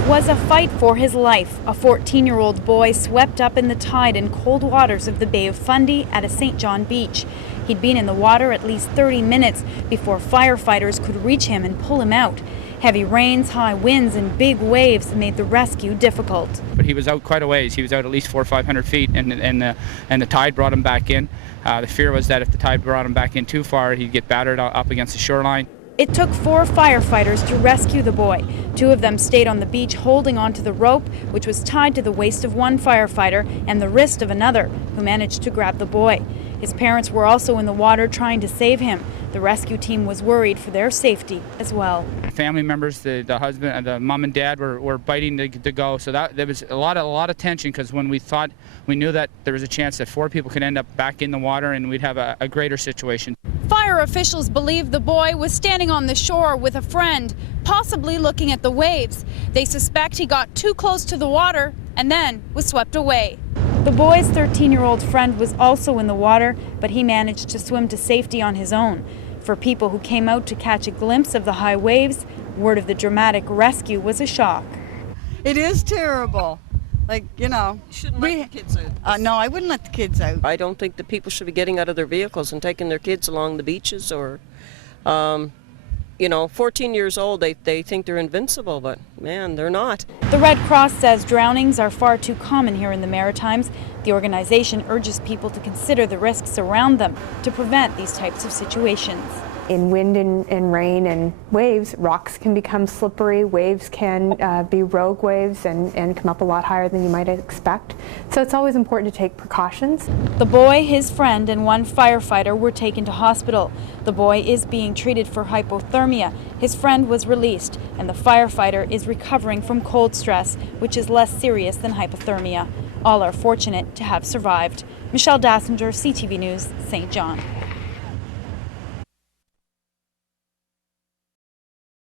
It was a fight for his life. A 14-year-old boy swept up in the tide and cold waters of the Bay of Fundy at a St. John beach. He'd been in the water at least 30 minutes before firefighters could reach him and pull him out. Heavy rains, high winds, and big waves made the rescue difficult. But he was out quite a ways. He was out at least 400 or 500 feet, and the tide brought him back in. The fear was that if the tide brought him back in too far, he'd get battered up against the shoreline. It took 4 firefighters to rescue the boy. 2 of them stayed on the beach holding onto the rope, which was tied to the waist of one firefighter and the wrist of another, who managed to grab the boy. His parents were also in the water trying to save him. The rescue team was worried for their safety as well. Family members, the husband and the mom and dad were biting to go. So there was a lot of tension, because when we knew that there was a chance that 4 people could end up back in the water and we'd have a greater situation. Fire officials believe the boy was standing on the shore with a friend, possibly looking at the waves. They suspect he got too close to the water and then was swept away. The boy's 13-year-old friend was also in the water, but he managed to swim to safety on his own. For people who came out to catch a glimpse of the high waves, word of the dramatic rescue was a shock. It is terrible. Like, you know. You shouldn't let the kids out. No, I wouldn't let the kids out. I don't think that people should be getting out of their vehicles and taking their kids along the beaches, or, 14 years old, they think they're invincible, but man, they're not. The Red Cross says drownings are far too common here in the Maritimes. The organization urges people to consider the risks around them to prevent these types of situations. In wind and rain and waves, rocks can become slippery, waves can be rogue waves and come up a lot higher than you might expect. So it's always important to take precautions. The boy, his friend, and one firefighter were taken to hospital. The boy is being treated for hypothermia. His friend was released, and the firefighter is recovering from cold stress, which is less serious than hypothermia. All are fortunate to have survived. Michelle Dassinger, CTV News, St. John.